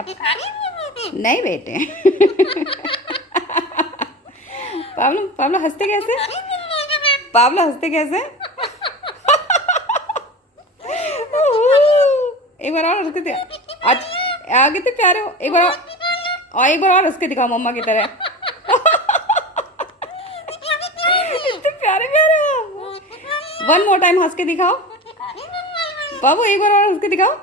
अब नहीं बेटे। पाब्लो पाब्लो हंसते कैसे, पाब्लो हंसते कैसे। एक बार और हंसते थे, आगे तो प्यारे हो, एक बार और एक बार और हंस के दिखाओ मम्मा की तरह। इतने प्यारे प्यारे हो। वन मोर टाइम हंस के दिखाओ बाबू, एक बार और हंस के दिखाओ।